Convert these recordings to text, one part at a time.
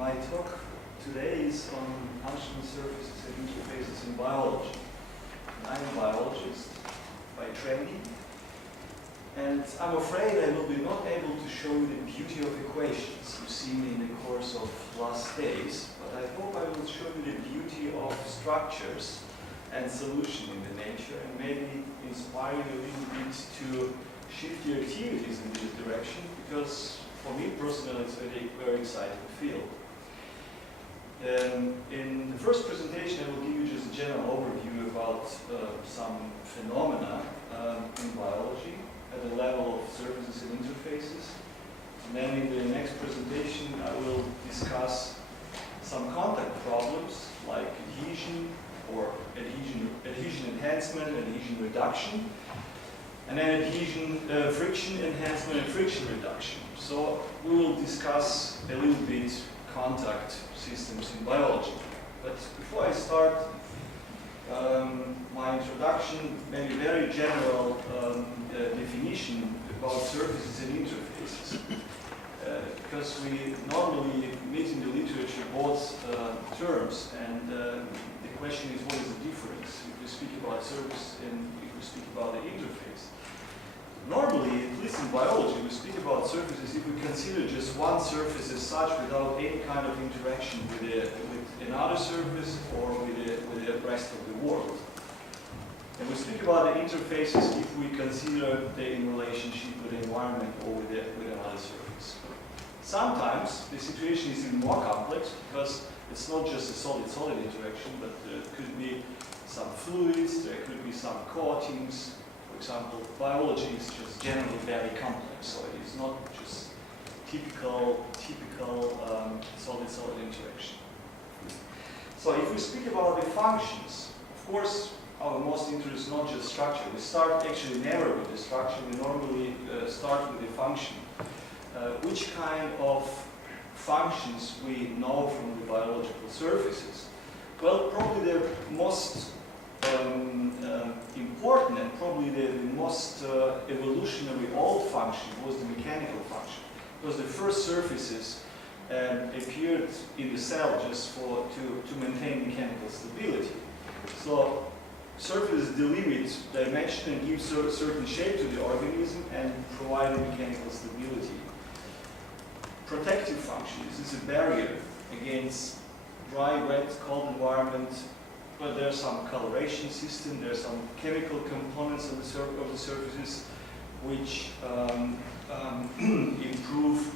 My talk today is on functional surfaces and interfaces in biology. I'm a biologist by training, and I'm afraid I will be not able to show you the beauty of equations you've seen in the course of last days, but I hope I will show you the beauty of structures and solution in the nature, and maybe inspire you a little bit to shift your activities in this direction, because for me personally it's a very exciting field. In the first presentation I will give you just a general overview about some phenomena in biology at the level of surfaces and interfaces. And then in the next presentation I will discuss some contact problems like adhesion or adhesion enhancement, adhesion reduction, and then adhesion, friction enhancement and friction reduction. So we will discuss a little bit contact systems in biology. But before I start my introduction, maybe very general definition about surfaces and interfaces. Because we normally meet in the literature both terms, and the question is, what is the difference if we speak about surface and if we speak about the interface? Normally, at least in biology, we speak about surfaces if we consider just one surface as such without any kind of interaction with another surface or with the rest of the world. And we speak about the interfaces if we consider them in relationship with the environment or with another surface. Sometimes the situation is even more complex because it's not just a solid-solid interaction, but there could be some fluids, there could be some coatings. For example, biology is just generally very complex, so it is not just typical solid-solid interaction. So if we speak about the functions, of course, our most interest is not just structure. We start actually never with the structure. We normally start with the function. Which kind of functions we know from the biological surfaces? Well, probably the most important and probably the most evolutionary old function was the mechanical function, because the first surfaces appeared in the cell just to maintain mechanical stability. So surfaces delimit dimension and give certain shape to the organism and provide mechanical stability. Protective function. This is a barrier against dry, wet, cold environment, but there's some coloration system, there's some chemical components of the surfaces which improve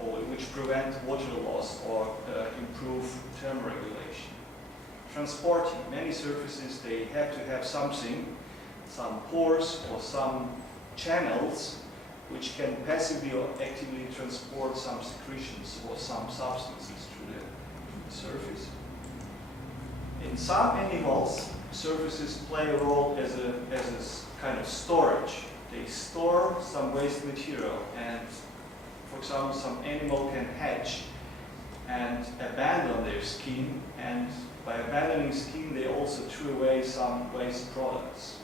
or which prevent water loss or improve thermoregulation. Transporting. Many surfaces, they have to have something, some pores or some channels which can passively or actively transport some secretions or some substances through the surface. In some animals, surfaces play a role as a kind of storage. They store some waste material, and for example, some animal can hatch and abandon their skin, and by abandoning skin, they also threw away some waste products.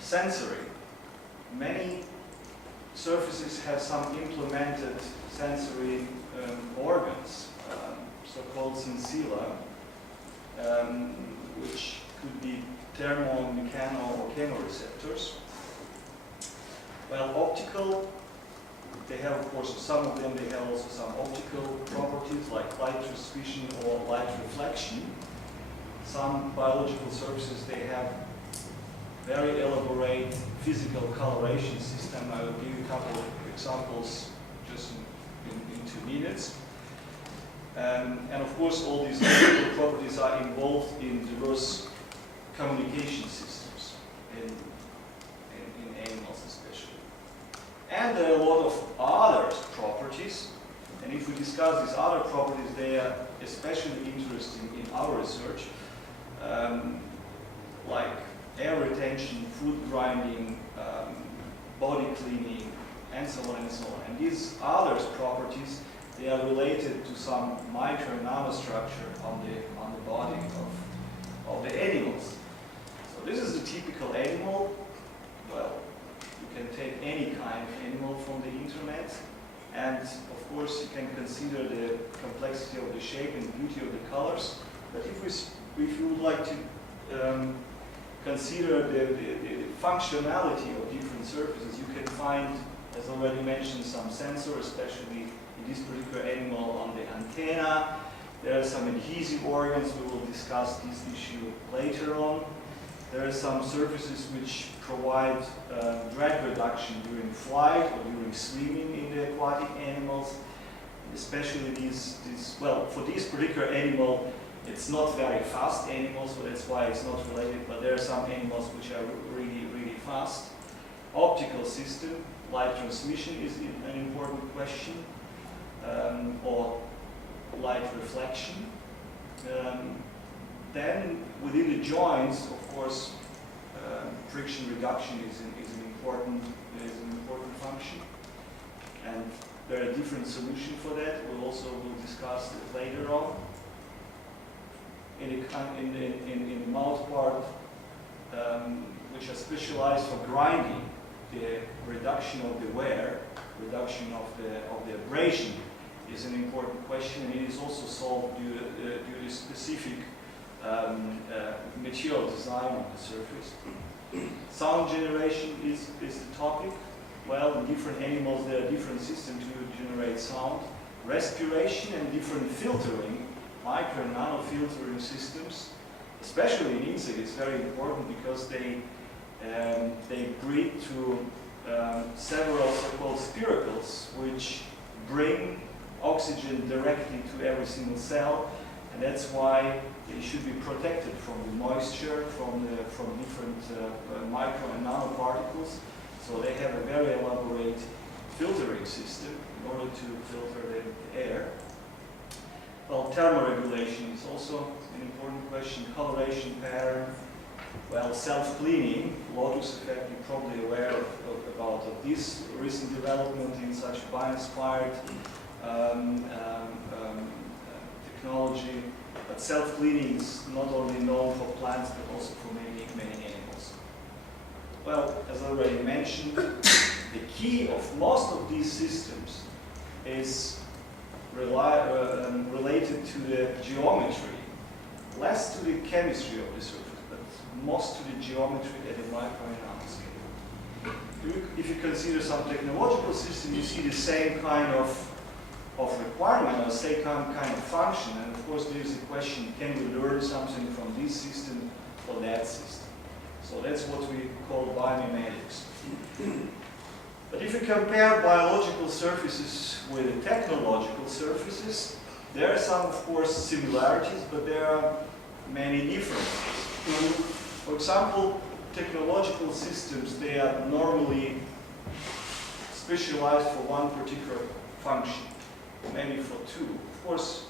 Sensory. Many surfaces have some implemented sensory organs, so-called sensilla, which could be thermo, mechano, or chemoreceptors. Well, optical, they have, of course, some of them, they have also some optical properties like light transmission or light reflection. Some biological surfaces, they have very elaborate physical coloration system. I will give you a couple of examples just in 2 minutes. And of course, all these physical properties are involved in diverse communication systems, in animals especially. And there are a lot of other properties. And if we discuss these other properties, they are especially interesting in our research, like air retention, food grinding, body cleaning, and so on and so on. And these other properties, they are related to some micro and nanostructure on the body of the animals. So this is a typical animal. Well, you can take any kind of animal from the internet. And of course, you can consider the complexity of the shape and beauty of the colors. But if you would like to consider the functionality of different surfaces, you can find, as already mentioned, some sensor, especially in this particular animal on the antenna. There are some adhesive organs. We will discuss this issue later on. There are some surfaces which provide drag reduction during flight or during swimming in the aquatic animals. Especially well, for this particular animal, it's not very fast animal, so that's why it's not related, but there are some animals which are really, really fast. Optical system, light transmission is an important question, or light reflection. Then within the joints, of course, friction reduction is an important function, and there are different solutions for that. We'll discuss it later on. In the mouth part, which are specialized for grinding, the reduction of the wear, reduction of the abrasion is an important question, and it is also solved due to specific material design of the surface. Sound generation is the topic. Well, in different animals there are different systems to generate sound. Respiration and different filtering, micro and nano filtering systems, especially in insects, it's very important because they breed through several so-called spiracles, which bring oxygen directly to every single cell, and that's why they should be protected from the moisture, from different micro and nano particles. So they have a very elaborate filtering system in order to filter the air. Well, thermoregulation is also an important question. Coloration pattern. Well, self-cleaning, lotus effect. You're probably aware about this recent development in such bio-inspired technology. But self-cleaning is not only known for plants, but also for many animals. Well, as I already mentioned, the key of most of these systems is related to the geometry, less to the chemistry of the surface, but most to the geometry at the micro and nano scale. If you consider some technological system, you see the same kind of requirement or same kind of function, and of course there is a question, can we learn something from this system or that system? So that's what we call biomimetics. But if you compare biological surfaces with the technological surfaces, there are some, of course, similarities, but there are many differences. For example, technological systems, they are normally specialized for one particular function, maybe for two. Of course,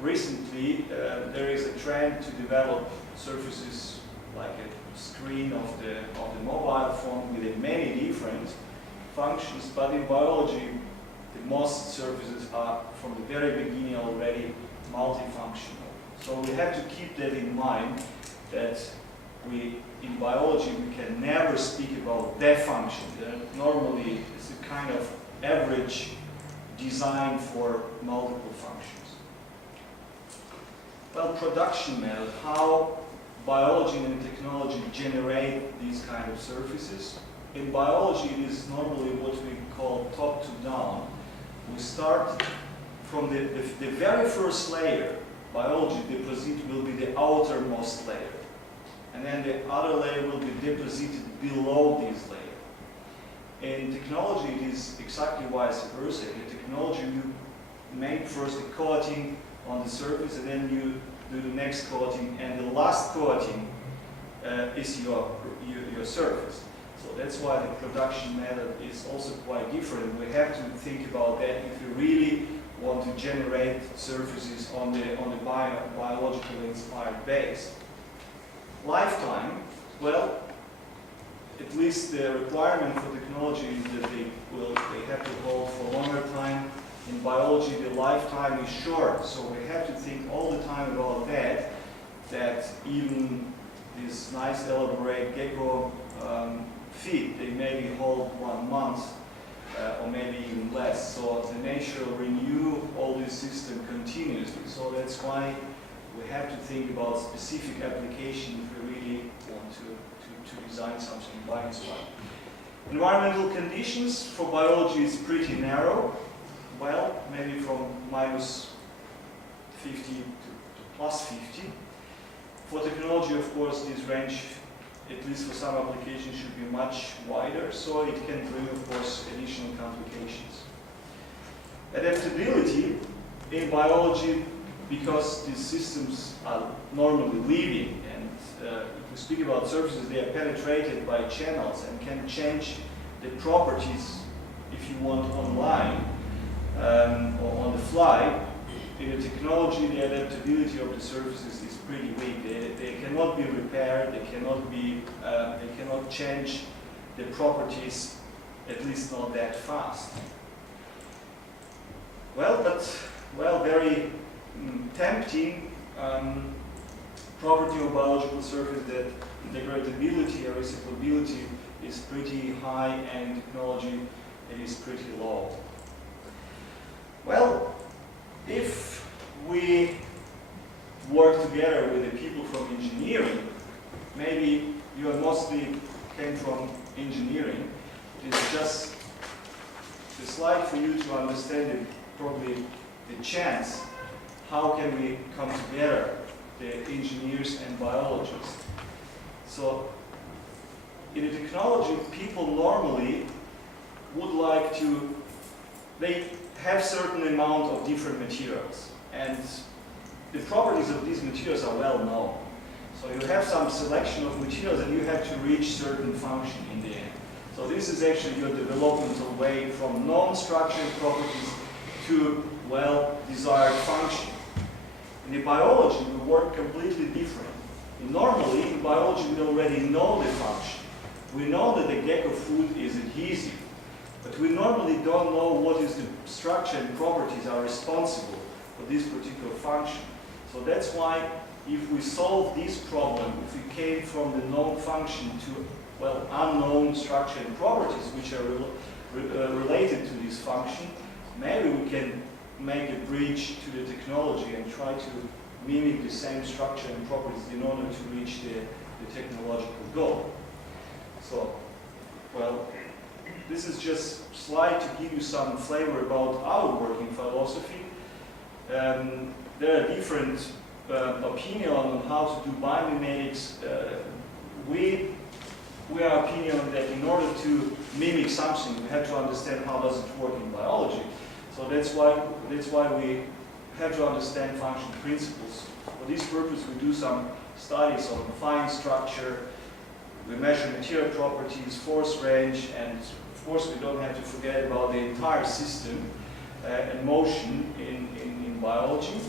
recently there is a trend to develop surfaces like a screen of the mobile phone with many different functions, but in biology the most surfaces are from the very beginning already multifunctional. So we have to keep that in mind, that in biology we can never speak about the function. Normally it's a kind of average design for multiple functions. Well, production method, how biology and technology generate these kind of surfaces. In biology, it is normally what we call top to down. We start from the very first layer. Biology deposit will be the outermost layer. And then the other layer will be deposited below this layer. In technology, it is exactly vice versa. In technology, you make first a coating on the surface, and then you do the next coating, and the last coating is your surface. So that's why the production method is also quite different. We have to think about that if you really want to generate surfaces on the biologically inspired base. Lifetime, well, at least the requirement for technology is that they have to hold for longer time. In biology, the lifetime is short, so we have to think all the time about that even this nice elaborate gecko feet, they maybe hold 1 month, or maybe even less. So the nature will renew all this system continuously. So that's why we have to think about specific application if we really want to design something by inspired. Environmental conditions for biology is pretty narrow. Well, maybe from minus 50 to plus 50. For technology, of course, this range, at least for some applications, should be much wider, so it can bring, of course, additional complications. Adaptability in biology, because these systems are normally living, and if we speak about surfaces, they are penetrated by channels and can change the properties, if you want, online or on the fly. In the technology, the adaptability of the surfaces is pretty weak. They cannot be repaired. They cannot change the properties, at least not that fast. Well, very tempting property of biological surface that degradability or recyclability is pretty high, and technology it is pretty low. Well, if we work together with the people from engineering, maybe you mostly came from engineering, it's just a slide for you to understand probably the chance, how can we come together, the engineers and biologists. So in the technology, people normally would like to, they have certain amount of different materials, and the properties of these materials are well known. So you have some selection of materials and you have to reach certain function in the end. So this is actually your developmental way from known structural properties to well-desired function. In the biology, we work completely different. Normally, in biology, we already know the function. We know that the gecko food is adhesive, but we normally don't know what is the structure and properties are responsible for this particular function. So that's why if we solve this problem, if we came from the known function to unknown structure and properties which are related to this function, maybe we can make a bridge to the technology and try to mimic the same structure and properties in order to reach the technological goal. So, this is just a slide to give you some flavor about our working philosophy. There are different opinions on how to do biomimetics. We are opinion that in order to mimic something, we have to understand how does it work in biology. So that's why we have to understand function principles. For this purpose, we do some studies on fine structure. We measure material properties, force range, and of course we don't have to forget about the entire system and motion in biology.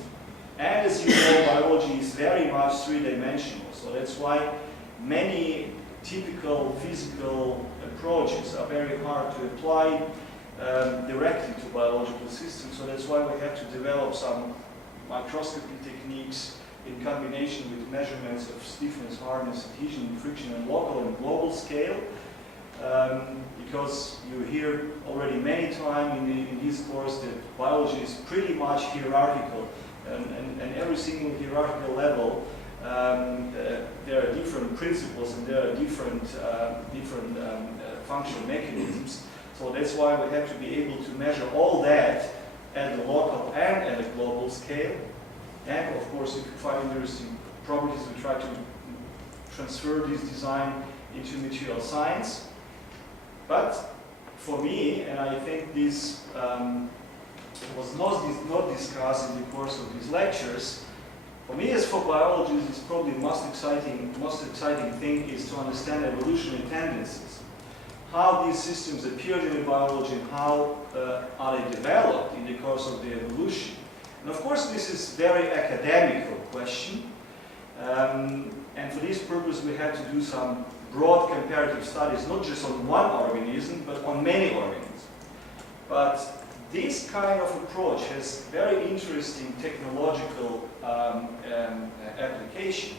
And as you know, biology is very much three-dimensional. So that's why many typical physical approaches are very hard to apply directly to biological systems. So that's why we have to develop some microscopy techniques in combination with measurements of stiffness, hardness, adhesion, friction, and local and global scale. Because you hear already many times in this course that biology is pretty much hierarchical, and every single hierarchical level there are different principles and there are different functional mechanisms. So that's why we have to be able to measure all that at the local and at the global scale. And of course, if you find interesting properties, we try to transfer this design into material science. But for me, and I think this was not discussed in the course of these lectures, for me as for biologists, it's probably the most exciting thing is to understand evolutionary tendencies. How these systems appeared in the biology and how are they developed in the course of the evolution. And of course, this is a very academical question. And for this purpose, we had to do some broad comparative studies, not just on one organism, but on many organisms. But this kind of approach has very interesting technological application.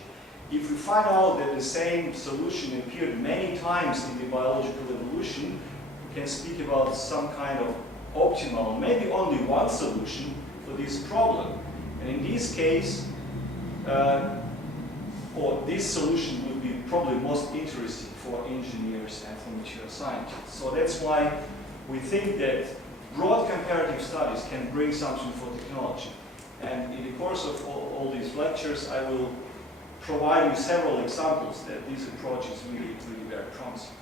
If we find out that the same solution appeared many times in the biological evolution, we can speak about some kind of optimal, maybe only one solution for this problem. And in this case, or this solution would be probably most interesting for engineers and for material scientists. So that's why we think that broad comparative studies can bring something for technology. And in the course of all these lectures, I will provide you several examples that this approach is really very promising.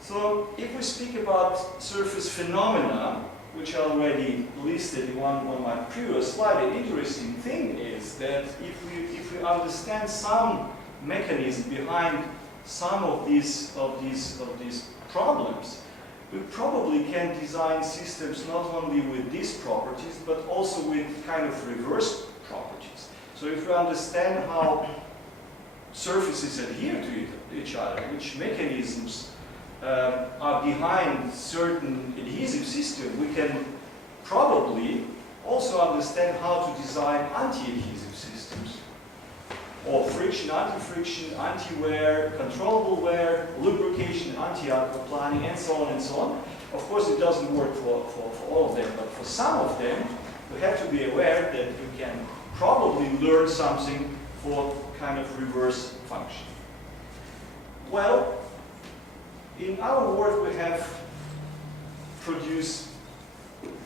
So if we speak about surface phenomena, which I already listed in one of my previous slides, the interesting thing is that if we understand some mechanism behind some of these problems, we probably can design systems not only with these properties, but also with kind of reverse properties. So if we understand how surfaces adhere to each other, which mechanisms are behind certain adhesive system, we can probably also understand how to design anti-adhesive systems, or friction, anti-friction, anti-wear, controllable wear, lubrication, anti-aquaplaning, and so on and so on. Of course, it doesn't work for all of them, but for some of them, you have to be aware that you can probably learn something for kind of reverse function. Well, in our work, we have produced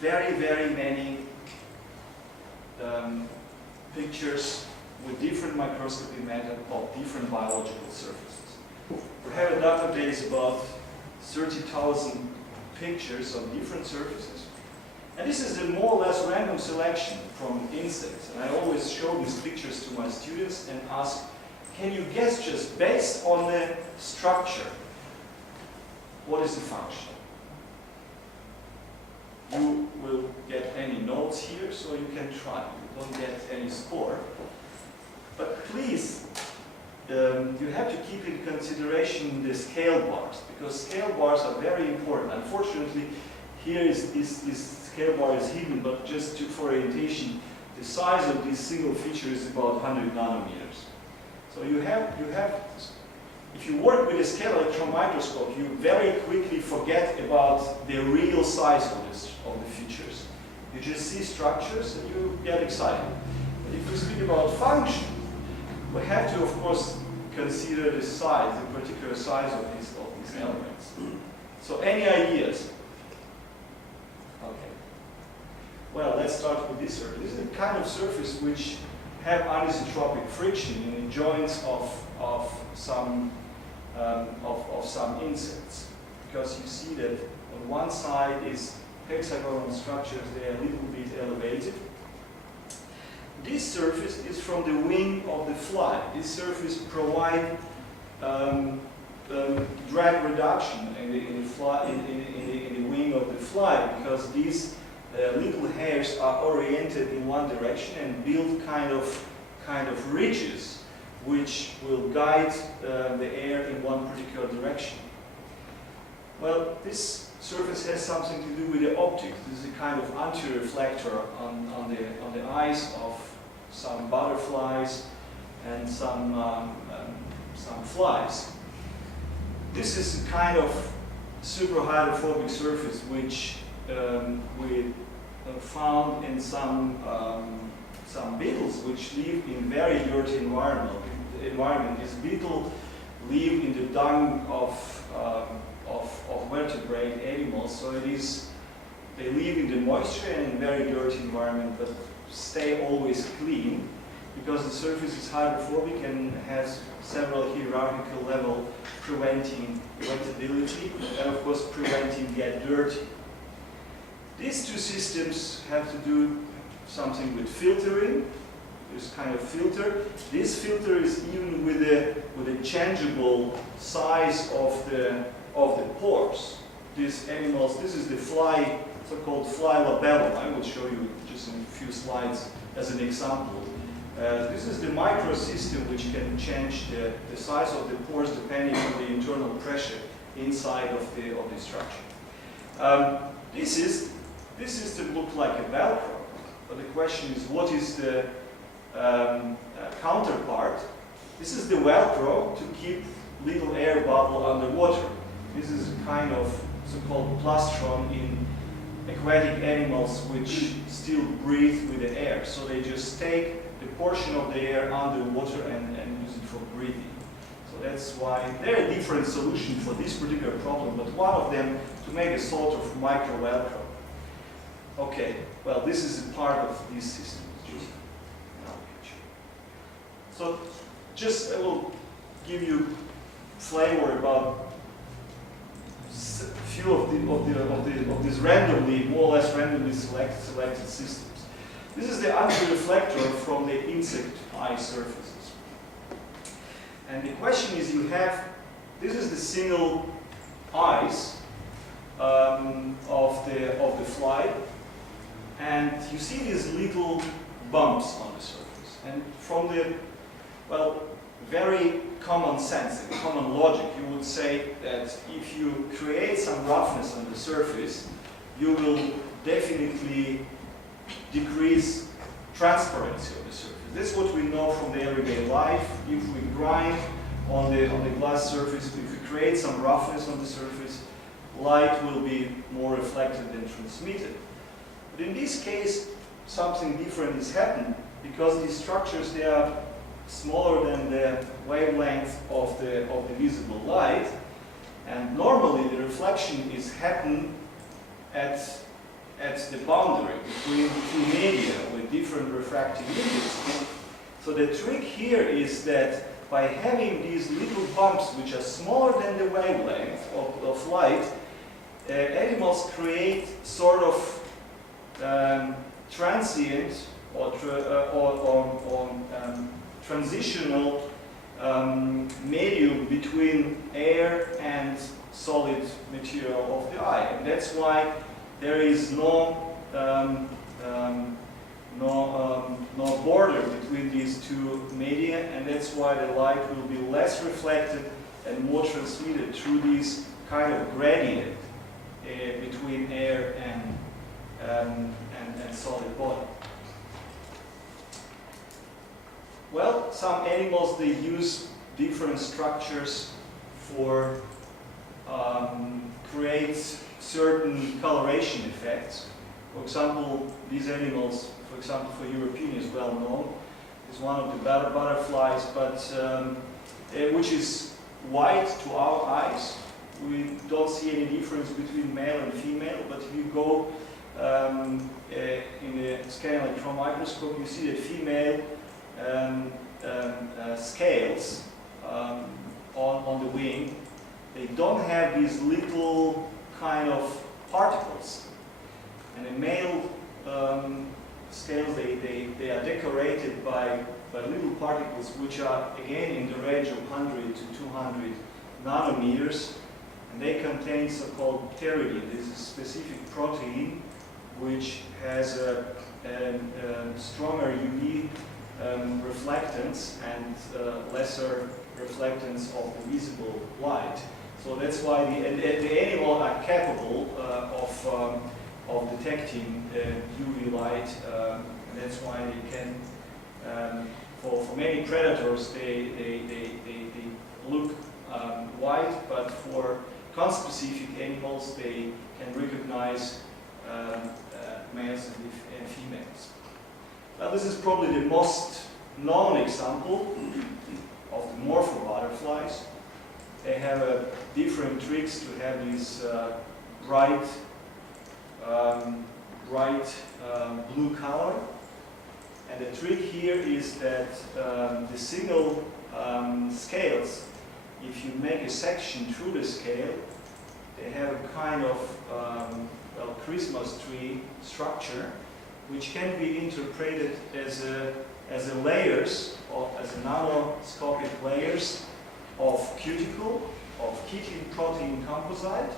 very many pictures with different microscopy method of different biological surfaces. We have a database about 30,000 pictures of different surfaces. And this is a more or less random selection from insects. And I always show these pictures to my students and ask, can you guess, just based on the structure, what is the function? You will get any notes here, so you can try. You don't get any score. But please, you have to keep in consideration the scale bars, because scale bars are very important. Unfortunately, here is this scale bar is hidden, but just for orientation, the size of this single feature is about 100 nanometers. So you have if you work with a scale electron microscope, you very quickly forget about the real size of the features. You just see structures and you get excited. But if we speak about function, we have to, of course, consider the size, the particular size of these elements. So any ideas? Okay. Well, let's start with this surface. This is the kind of surface which have anisotropic friction in the joints of some insects, because you see that on one side is hexagonal structures, they are a little bit elevated. This surface is from the wing of the fly. This surface provides drag reduction in the wing of the fly, because these little hairs are oriented in one direction and build kind of ridges which will guide the air in one particular direction. Well, this surface has something to do with the optics. This is a kind of anti-reflector on the eyes of some butterflies and some flies. This is a kind of super hydrophobic surface which we found in some beetles which live in very dirty environment. These beetles live in the dung of vertebrate animals, so they live in the moisture and in very dirty environment, but stay always clean, because the surface is hydrophobic and has several hierarchical levels preventing wettability and of course preventing get dirty. These two systems have to do something with filtering. This kind of filter. This filter is even with a changeable size of the pores. These animals, this is the fly, so-called fly labellum. I will show you just in a few slides as an example. This is the microsystem which can change the size of the pores depending on the internal pressure inside of the structure. This system looks like a Velcro, but the question is, what is the counterpart? This is the Velcro to keep little air bubble underwater. This is a kind of so-called plastron in aquatic animals which still breathe with the air. So they just take the portion of the air underwater and use it for breathing. So that's why there are different solutions for this particular problem, but one of them to make a sort of micro velcro. Okay, well, this is a part of this system. So just I will give you flavor about a few of these randomly, more or less randomly selected systems. This is the anti-reflector from the insect eye surfaces. And the question is, this is the single eyes of the fly, and you see these little bumps on the surface. And from the, well, very common sense and common logic, you would say that if you create some roughness on the surface, you will definitely decrease transparency of the surface. This is what we know from the everyday life. If we grind on the glass surface, if we create some roughness on the surface, light will be more reflected than transmitted. But in this case, something different is happening, because these structures, they are smaller than the wavelength of the visible light, and normally the reflection is happening at the boundary between two media with different refractive index. So the trick here is that by having these little bumps which are smaller than the wavelength of light, animals create sort of transient or transitional medium between air and solid material of the eye. And that's why there is no border between these two media, and that's why the light will be less reflected and more transmitted through this kind of gradient between air and solid body. Well, some animals, they use different structures for create certain coloration effects. For example, these animals, for example, for European is well known, is one of the butterflies, but which is white to our eyes. We don't see any difference between male and female, but if you go in the scanning electron microscope, you see that female scales on the wing, they don't have these little kind of particles. And the male scales, they are decorated by little particles which are again in the range of 100 to 200 nanometers, and they contain so-called pteridine. This is a specific protein which has a stronger UV reflectance and lesser reflectance of the visible light. So that's why the animals are capable of detecting UV light. And that's why they can, for many predators, they look white, but for conspecific animals, they can recognize males and females. Now, this is probably the most known example of the morpho butterflies. They have different tricks to have this bright blue color. And the trick here is that the single scales, if you make a section through the scale, they have a kind of Christmas tree structure, which can be interpreted as a layers, or as a nanoscopic layers of cuticle, of chitin protein composite,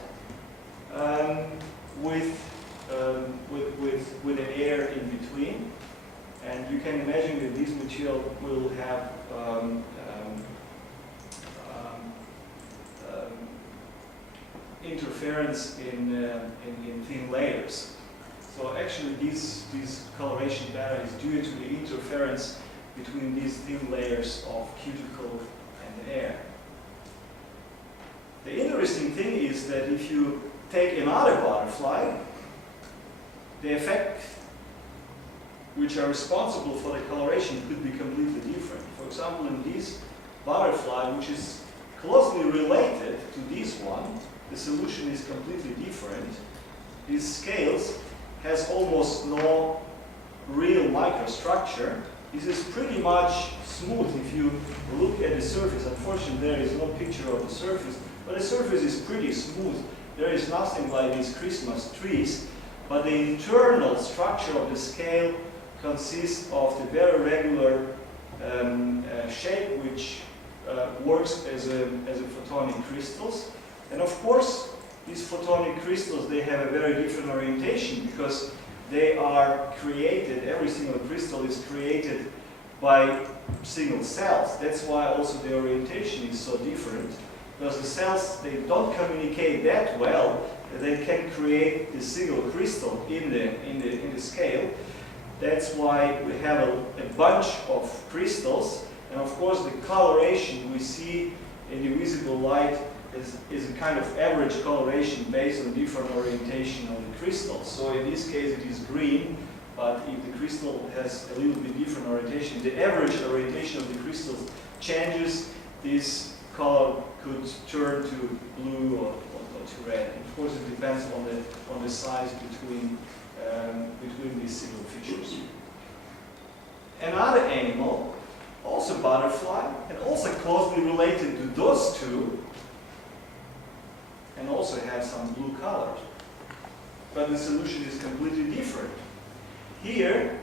with the air in between. And you can imagine that this material will have interference in thin layers. So actually this coloration data is due to the interference between these thin layers of cuticle and air. The interesting thing is that if you take another butterfly, the effect which are responsible for the coloration could be completely different. For example, in this butterfly, which is closely related to this one, the solution is completely different. These scales has almost no real microstructure. This is pretty much smooth if you look at the surface. Unfortunately, there is no picture of the surface, but the surface is pretty smooth. There is nothing like these Christmas trees, but the internal structure of the scale consists of the very regular shape which works as a photonic crystals. And of course, these photonic crystals, they have a very different orientation because they are created, every single crystal is created by single cells. That's why also the orientation is so different, because the cells, they don't communicate that well that they can create the single crystal in the scale. That's why we have a bunch of crystals, and of course the coloration we see in the visible light is a kind of average coloration based on different orientation of the crystals. So in this case it is green, but if the crystal has a little bit different orientation, the average orientation of the crystals changes, this color could turn to blue or to red. And of course it depends on the size between these single features. Another animal, also butterfly, and also closely related to those two, and also has some blue colors. But the solution is completely different. Here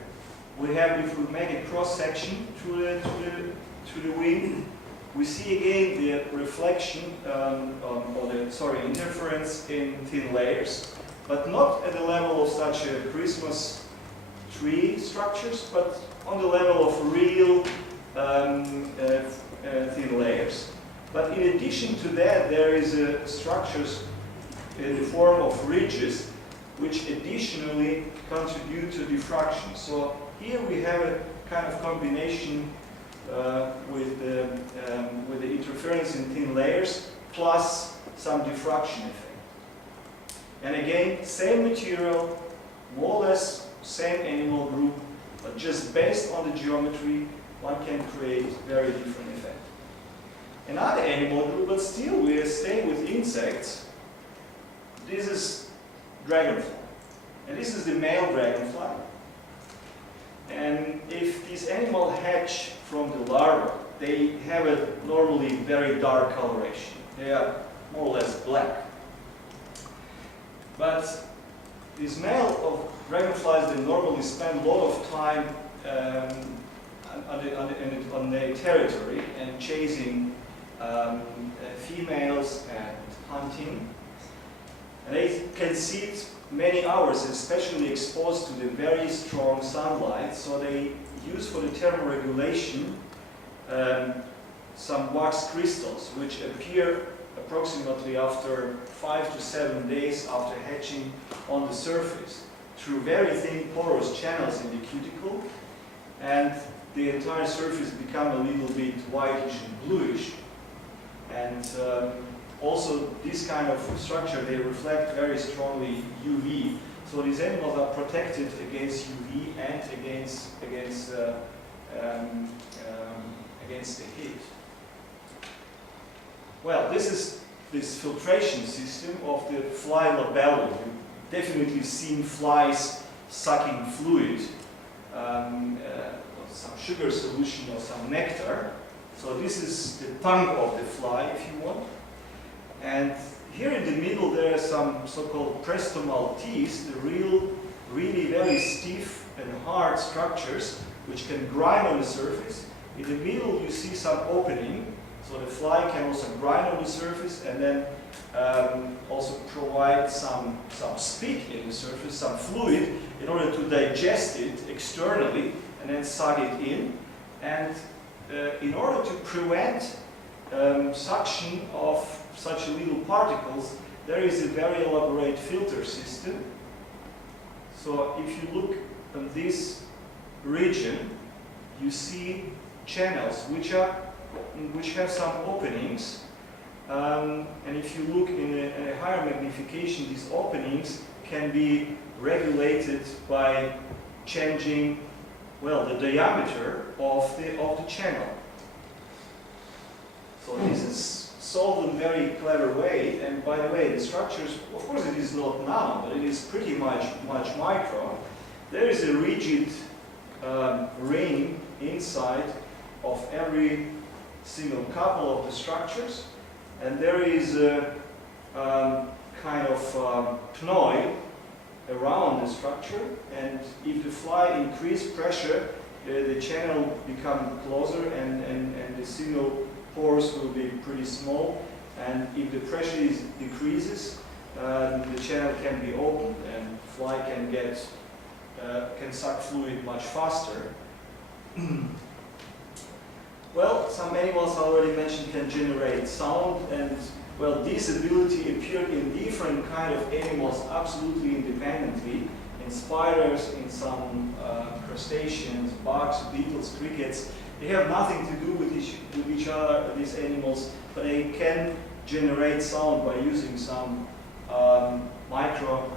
we have, if we make a cross section through the wing, we see again the reflection interference in thin layers, but not at the level of such a Christmas tree structures, but on the level of real thin layers. But in addition to that, there is structures in the form of ridges which additionally contribute to diffraction. So here we have a kind of combination with the interference in thin layers plus some diffraction effect. And again, same material, more or less same animal group, but just based on the geometry, one can create very different effects. Another animal group, but still we are staying with insects. This is dragonfly. And this is the male dragonfly. And if these animals hatch from the larva, they have a normally very dark coloration. They are more or less black. But these male of dragonflies, they normally spend a lot of time on their territory and chasing females and hunting. And they can sit many hours, especially exposed to the very strong sunlight. So they use for the thermoregulation some wax crystals, which appear approximately after 5 to 7 days after hatching on the surface through very thin porous channels in the cuticle, and the entire surface become a little bit whitish and bluish. And also this kind of structure, they reflect very strongly UV. So these animals are protected against UV and against the heat. Well, this is this filtration system of the fly labellum. You've definitely seen flies sucking fluid, some sugar solution or some nectar. So this is the tongue of the fly, if you want. And here in the middle there are some so-called prestomal teeth, the really very stiff and hard structures which can grind on the surface. In the middle you see some opening, so the fly can also grind on the surface and then also provide some spit in the surface, some fluid, in order to digest it externally and then suck it in. And in order to prevent suction of such little particles, there is a very elaborate filter system. So if you look at this region, you see channels which have some openings, And if you look in a higher magnification, these openings can be regulated by changing, well, the diameter of the channel. So this is solved in a very clever way. And by the way, the structures, of course it is not nano, but it is pretty much micro. There is a rigid ring inside of every single couple of the structures, and there is a kind of pneu around the structure, and if the fly increase pressure, the channel become closer and the single pores will be pretty small, and if the pressure decreases, the channel can be opened and fly can suck fluid much faster. Well, some animals I already mentioned can generate sound, and well, this ability appeared in different kind of animals absolutely independently. In spiders, in some crustaceans, bugs, beetles, crickets. They have nothing to do with each other, these animals, but they can generate sound by using some micro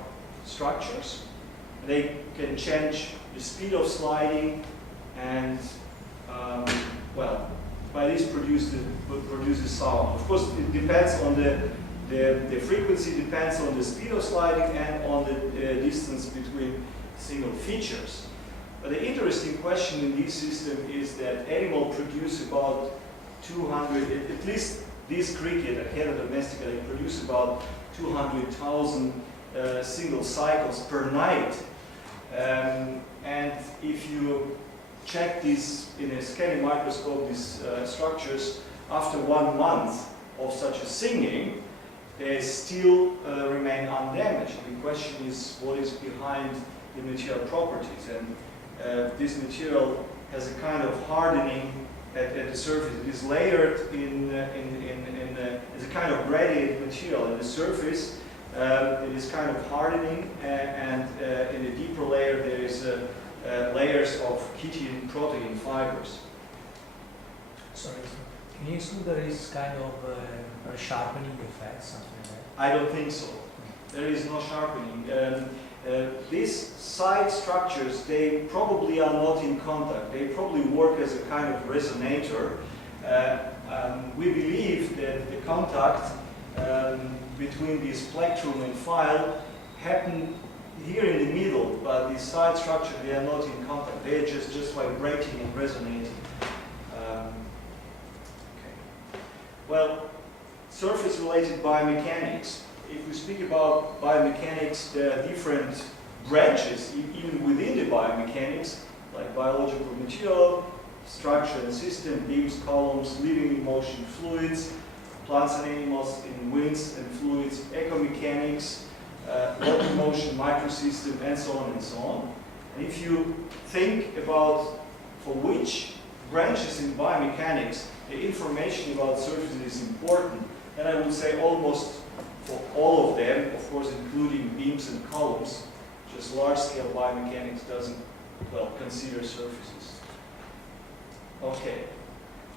structures. They can change the speed of sliding, and well, by this produces sound. Of course, it depends on the frequency, depends on the speed of sliding and on the distance between single features. But the interesting question in this system is that animal produce about 200, at least this cricket, Acadia domestica, they produce about 200,000 single cycles per night. And if you check this in a scanning microscope, these structures, after 1 month of such a singing, they still remain undamaged. The question is what is behind the material properties. And this material has a kind of hardening at the surface. It is layered as a kind of radiated material. At the surface, it is kind of hardening, and in the deeper layer there is layers of chitin protein fibers. Sorry, can you assume there is kind of a sharpening effect, something like that? I don't think so. There is no sharpening. These side structures, they probably are not in contact. They probably work as a kind of resonator. We believe that the contact between this plectrum and file happen here in the middle, but the side structure, they are not in contact. They are just vibrating and resonating. Okay. Well, surface-related biomechanics. If we speak about biomechanics, there are different branches, even within the biomechanics, like biological material, structure and system, beams, columns, living in motion fluids, plants and animals in winds and fluids, ecomechanics, locomotion, microsystem, and so on and so on. And if you think about for which branches in biomechanics the information about surfaces is important, then I would say almost for all of them, of course including beams and columns, just large-scale biomechanics doesn't, well, consider surfaces. Okay,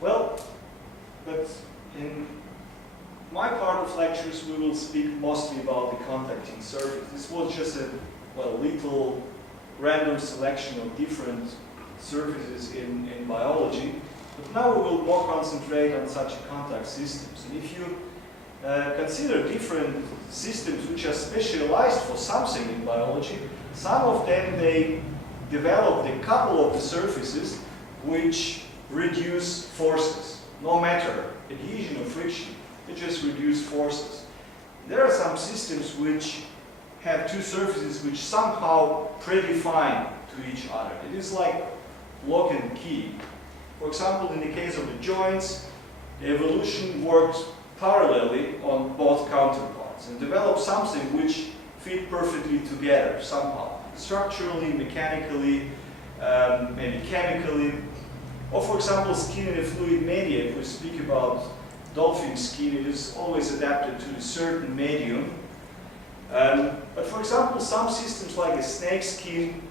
well, but in my part of lectures we will speak mostly about the contacting surface. This was just a, well, little random selection of different surfaces in biology, but now we will more concentrate on such contact systems. And if you consider different systems which are specialized for something in biology, some of them they developed a couple of the surfaces which reduce forces, no matter adhesion or friction, they just reduce forces. There are some systems which have two surfaces which somehow predefine to each other. It is like lock and key. For example, in the case of the joints, the evolution worked parallelly on both counterparts and developed something which fit perfectly together somehow, structurally, mechanically, maybe chemically. Or for example, skin in a fluid media. If we speak about dolphin skin, it is always adapted to a certain medium. But for example, some systems like a snake skin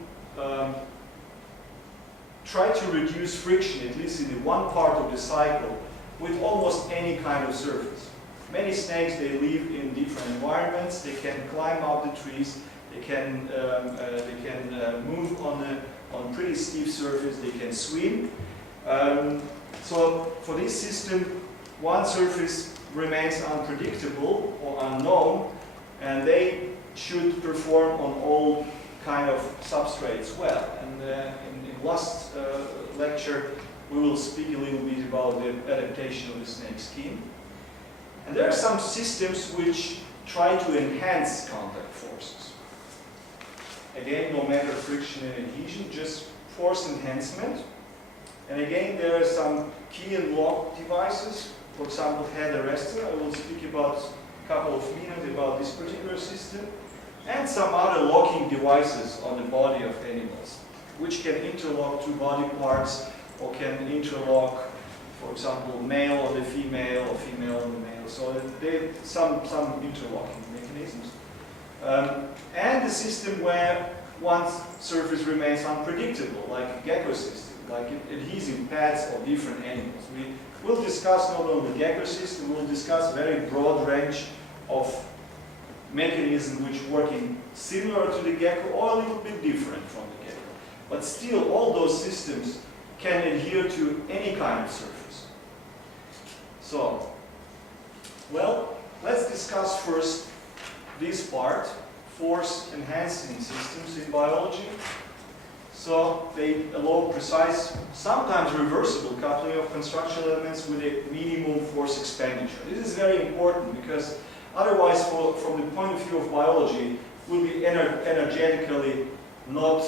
try to reduce friction, at least in the one part of the cycle, with almost any kind of surface. Many snakes, they live in different environments. They can climb up the trees. They can move on pretty steep surface. They can swim. So for this system, one surface remains unpredictable or unknown, and they should perform on all kind of substrates well. And in last lecture, we will speak a little bit about the adaptation of the snake skin. And there are some systems which try to enhance contact forces. Again, no matter friction and adhesion, just force enhancement. And again, there are some key and lock devices. For example, head arrestor. I will speak about a couple of minutes about this particular system. And some other locking devices on the body of animals, which can interlock two body parts, or can interlock, for example, male on the female, or female on the male. So there some interlocking mechanisms. And the system where one surface remains unpredictable, like a gecko system, like adhesive pads of different animals. We will discuss not only the gecko system, we'll discuss a very broad range of mechanisms which working similar to the gecko or a little bit different from the gecko. But still, all those systems can adhere to any kind of surface. So, well, let's discuss first this part, force enhancing systems in biology. So they allow precise, sometimes reversible coupling of construction elements with a minimum force expenditure. This is very important because otherwise, from the point of view of biology, it will be energetically not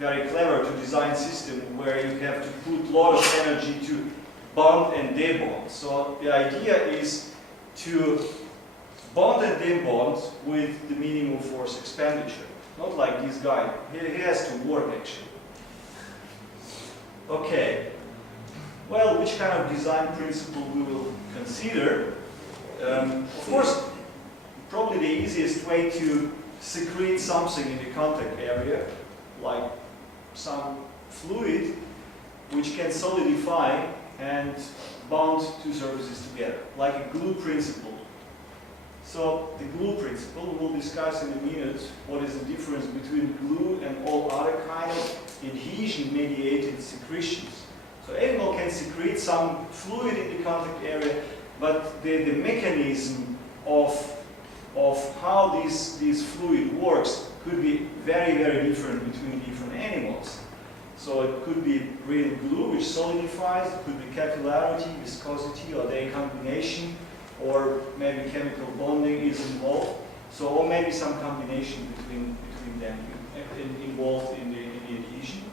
very clever to design system where you have to put a lot of energy to bond and debond. So the idea is to bond and debond with the minimum force expenditure. Not like this guy. He has to work actually. Okay. Well, which kind of design principle we will consider? Of course, probably the easiest way to secrete something in the contact area, like some fluid, which can solidify and bond two surfaces together, like a glue principle. So the glue principle, we will discuss in a minute what is the difference between glue and all other kind of adhesion-mediated secretions. So animal can secrete some fluid in the contact area, but the mechanism of how this fluid works could be very, very different between different animals. So it could be real glue, which solidifies, it could be capillarity, viscosity, or their combination, or maybe chemical bonding is involved. So, or maybe some combination between them involved in the adhesion.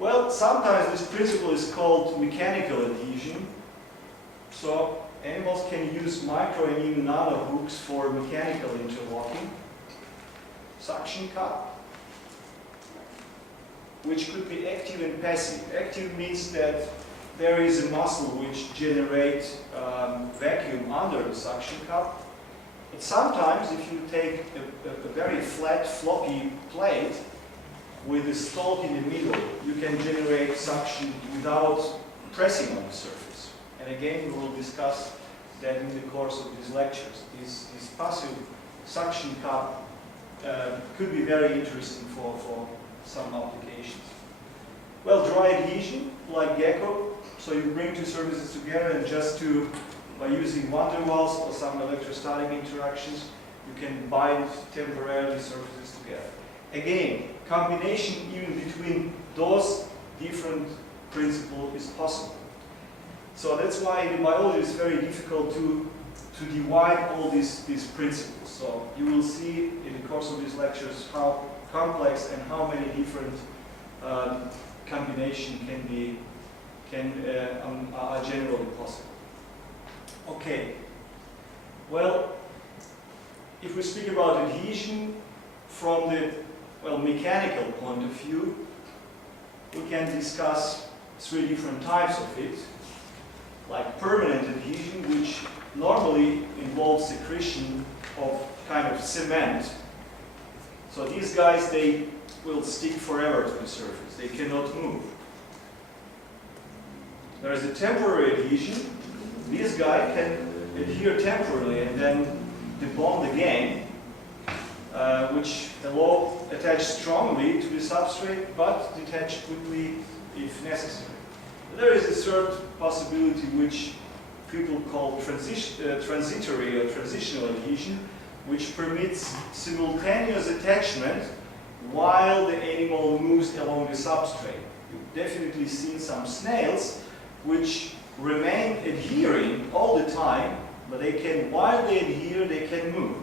Well, sometimes this principle is called mechanical adhesion. So animals can use micro and even nano hooks for mechanical interlocking. Suction cup, which could be active and passive. Active means that there is a muscle which generates vacuum under the suction cup. But sometimes if you take a very flat, floppy plate with a stalk in the middle, you can generate suction without pressing on the surface. And again, we will discuss that in the course of these lectures. This passive suction cup could be very interesting for some applications. Well, dry adhesion, like gecko, so you bring two surfaces together and by using van der Waals or some electrostatic interactions, you can bind temporarily surfaces together. Again, combination even between those different principles is possible. So that's why in biology it's very difficult to divide all these principles. So you will see in the course of these lectures how complex and how many different combinations are generally possible. Okay. Well, if we speak about adhesion from the mechanical point of view, we can discuss three different types of it, like permanent adhesion, which normally involves secretion of kind of cement. So these guys, they will stick forever to the surface. They cannot move. There is a temporary adhesion. This guy can adhere temporarily and then debond again, which allow attach strongly to the substrate but detach quickly if necessary. There is a third possibility which people call transitory or transitional adhesion, which permits simultaneous attachment while the animal moves along the substrate. You've definitely seen some snails which remain adhering all the time, but they can, while they adhere, they can move.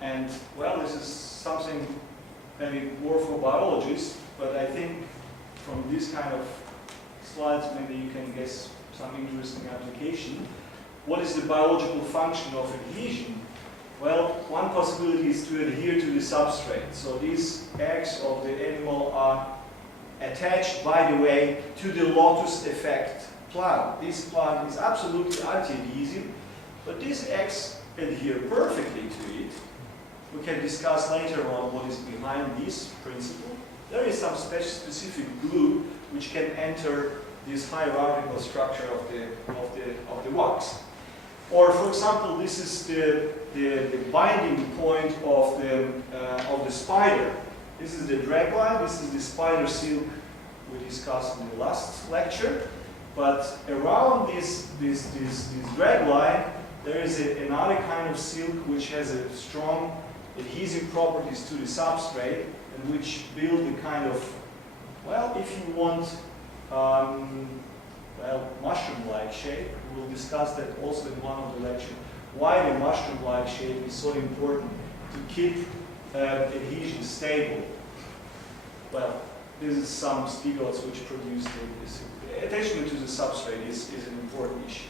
And well, this is something maybe more for biologists, but I think from this kind of slides maybe you can guess some interesting application. What is the biological function of adhesion? Well, one possibility is to adhere to the substrate. So these eggs of the animal are attached, by the way, to the lotus effect plant. This plant is absolutely anti-adhesive, but these eggs adhere perfectly to it. We can discuss later on what is behind this principle. There is some specific glue which can enter this hierarchical structure of the wax. Or, for example, this is the binding point of the spider. This is the drag line. This is the spider silk we discussed in the last lecture. But around this drag line, there is another kind of silk which has a strong adhesive properties to the substrate and which build a kind of, well, if you want, well, mushroom-like shape. We will discuss that also in one of the lectures. Why the mushroom-like shape is so important to keep adhesion stable. Well, this is some spigots which produce this. Attachment to the substrate is an important issue.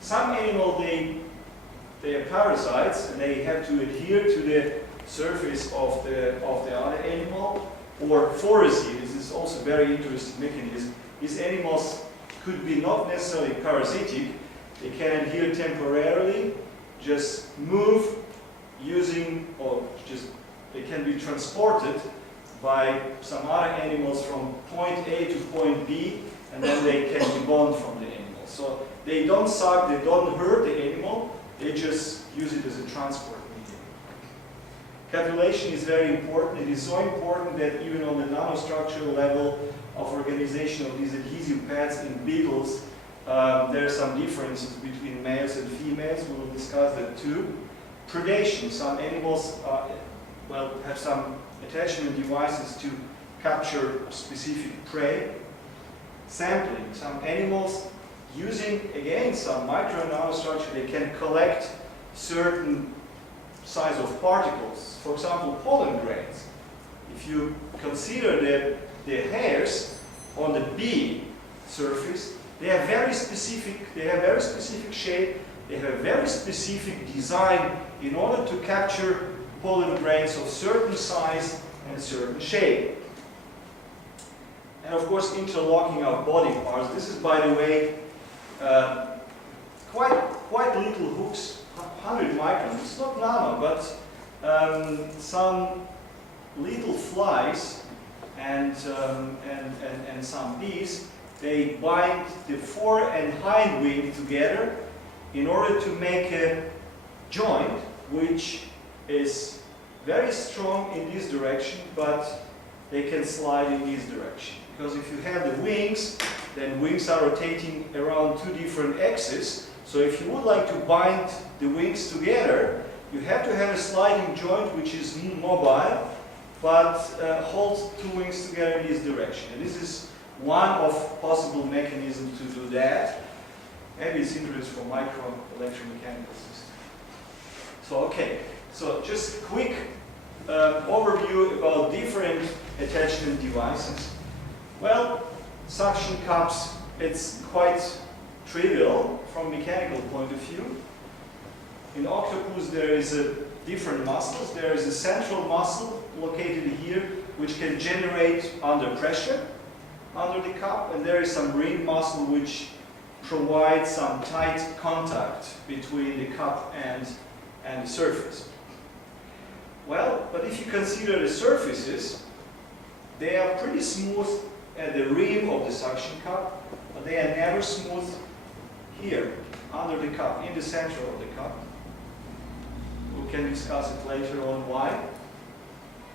Some animals, they are parasites and they have to adhere to the surface of the other animal, or phoresia. This is also a very interesting mechanism. These animals could be not necessarily parasitic. They can adhere temporarily, just move using, or just they can be transported by some other animals from point A to point B, and then they can debond from the animal. So they don't suck, they don't hurt the animal, they just use it as a transport medium. Copulation is very important. It is so important that even on the nanostructural level of organization of these adhesive pads in beetles, there are some differences between males and females. We will discuss that too. Predation. Some animals well, have some attachment devices to capture specific prey. Sampling. Some animals, using again some micro nanostructure, they can collect certain size of particles. For example, pollen grains. If you consider the hairs on the bee surface, they have very specific shape, they have very specific design in order to capture pollen grains of certain size and certain shape. And of course, interlocking of body parts. This is, by the way, quite little hooks, 100 microns. It's not nano, but some little flies and some bees, they bind the fore and hind wing together in order to make a joint which is very strong in this direction, but they can slide in this direction. Because if you have the wings, then wings are rotating around two different axes. So if you would like to bind the wings together, you have to have a sliding joint which is mobile, but holds two wings together in this direction. And this is one of possible mechanisms to do that. Maybe it's interesting for micro electromechanical systems. So okay, so just a quick overview about different attachment devices. Well, suction cups, it's quite trivial from mechanical point of view. In octopus there is different muscles. There is a central muscle located here which can generate under pressure under the cup, and there is some ring muscle which provides some tight contact between the cup and the surface. Well, but if you consider the surfaces, they are pretty smooth at the rim of the suction cup, but they are never smooth here, under the cup, in the center of the cup. We can discuss it later on why.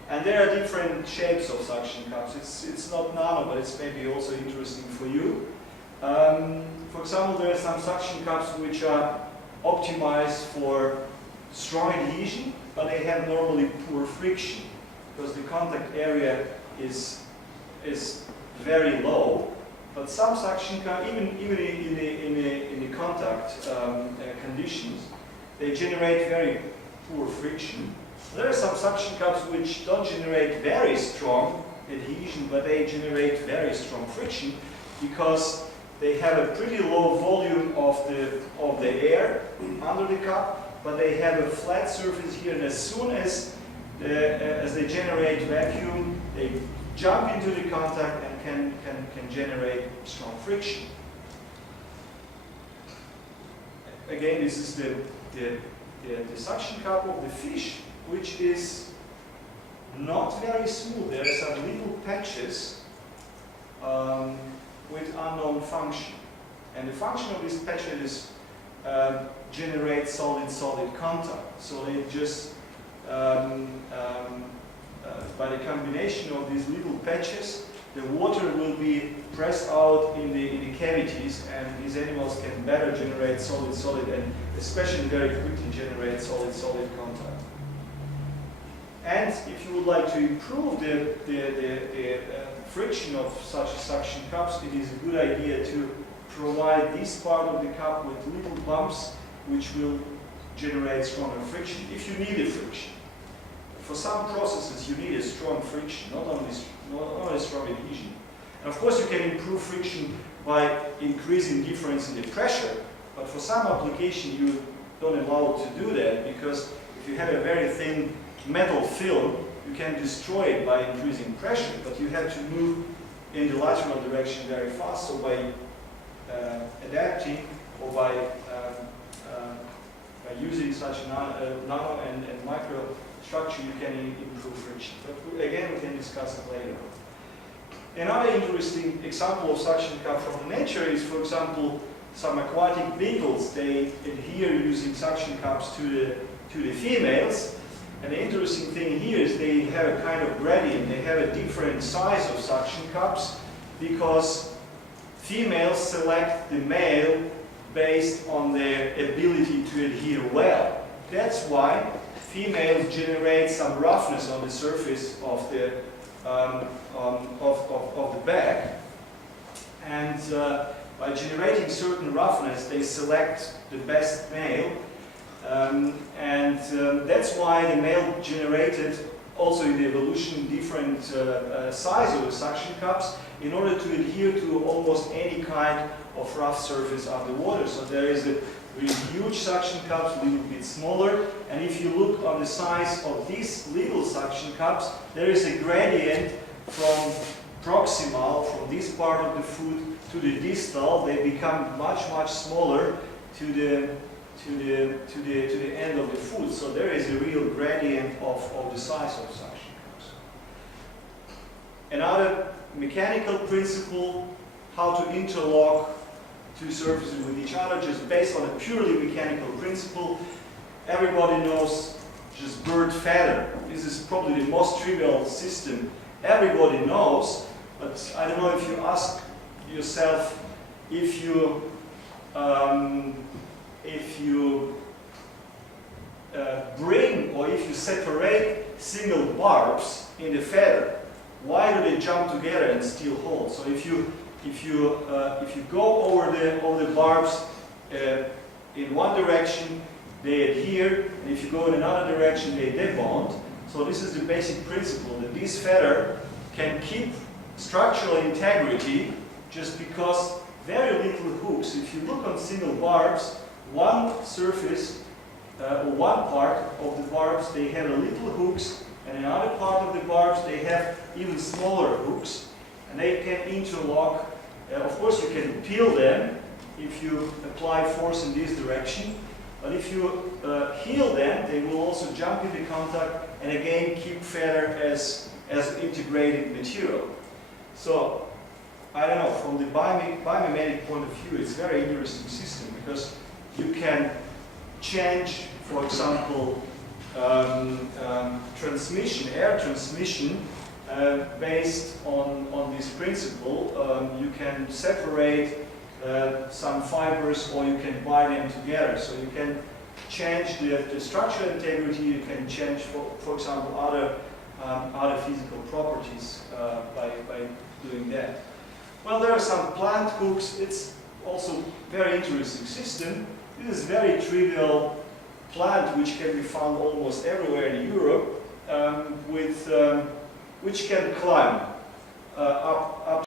And there are different shapes of suction cups. It's not nano, but it's maybe also interesting for you. For example, there are some suction cups which are optimized for strong adhesion, but they have normally poor friction because the contact area is very low. But some suction cups, even in the contact conditions, they generate very poor friction. There are some suction cups which don't generate very strong adhesion, but they generate very strong friction because they have a pretty low volume of the air under the cup, but they have a flat surface here, and as soon as they generate vacuum, they jump into the contact and can generate strong friction. Again, this is the suction cup of the fish, which is not very smooth. There are some little patches with unknown function. And the function of these patches is generate solid-solid contact. So they just, by the combination of these little patches, the water will be pressed out in the cavities, and these animals can better generate solid-solid and especially very quickly generate solid-solid contact. And if you would like to improve the friction of such suction cups, it is a good idea to provide this part of the cup with little bumps which will generate stronger friction if you need a friction. For some processes you need a strong friction, not only strong adhesion. And of course you can improve friction by increasing difference in the pressure, but for some application you don't allow to do that, because if you have a very thin metal film, you can destroy it by increasing pressure, but you have to move in the lateral direction very fast. So by adapting or by using such nano and micro structure, you can improve friction. But again, we can discuss it later. Another interesting example of suction cup from nature is, for example, some aquatic beetles. They adhere using suction cups to the females. And the interesting thing here is they have a kind of gradient. They have a different size of suction cups because females select the male based on their ability to adhere well. That's why females generate some roughness on the surface of the back, and by generating certain roughness, they select the best male. That's why the male generated also in the evolution different size of the suction cups in order to adhere to almost any kind of rough surface underwater. So there is a really huge suction cups, a little bit smaller, and if you look on the size of these little suction cups, there is a gradient from proximal, from this part of the foot, to the distal. They become much smaller to the end of the foot. So there is a real gradient of the size of suction cups. Another mechanical principle, how to interlock two surfaces with each other, just based on a purely mechanical principle. Everybody knows just bird feather. This is probably the most trivial system everybody knows, but I don't know if you ask yourself if you bring or if you separate single barbs in the feather, why do they jump together and still hold? So if you go over the barbs in one direction, they adhere, and if you go in another direction, they debond. So this is the basic principle, that this feather can keep structural integrity just because very little hooks. If you look on single barbs, one surface or one part of the barbs, they have a little hooks, and another part of the barbs, they have even smaller hooks, and they can interlock. Of course, you can peel them if you apply force in this direction, but if you heal them, they will also jump into contact and again keep feather as integrated material. So I don't know, from the biomimetic point of view, it's a very interesting system because you can change, for example, transmission, air transmission, based on this principle. You can separate some fibers or you can bind them together. So you can change the structural integrity, you can change, for example, other physical properties by doing that. Well, there are some plant hooks. It's also very interesting system. This is very trivial plant which can be found almost everywhere in Europe, which can climb up